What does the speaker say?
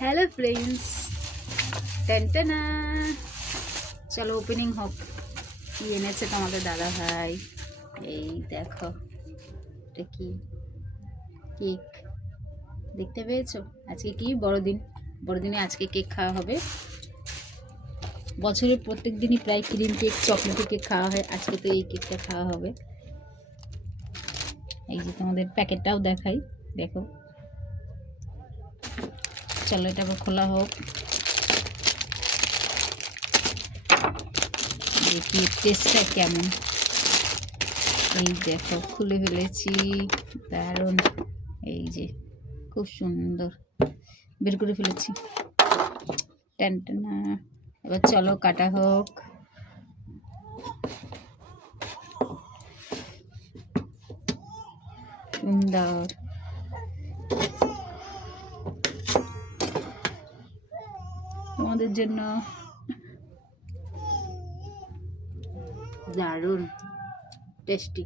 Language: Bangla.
হ্যালো ফ্রেন্ডস, টেনটেনা, চলো ওপেনিং হোক। কি এনেছে তোমাদের দাদা ভাই? এই দেখো, এটা কি? কেক দেখতে পেয়েছো? আজকে কি বড়দিন, বড়দিনে আজকে কেক খাওয়া হবে। বছরের প্রত্যেক দিনই প্রায় ক্রিম কেক, চকলেট কেক খাওয়া হয়, আজকে তো এই কেকটা খাওয়া হবে। এই যে তোমাদের প্যাকেটটাও দেখাই, দেখো। চলো এটা আবার খোলা হোক, দেখি টেস্টটা কেমন। এই দেখো, খুলে ফেলেছি, দারুণ। এই যে খুব সুন্দর বের করে ফেলেছি, টেনটেনা। এবার চলো কাটা হোক। সুন্দর, তোমাদের জন্য দারুণ টেস্টি।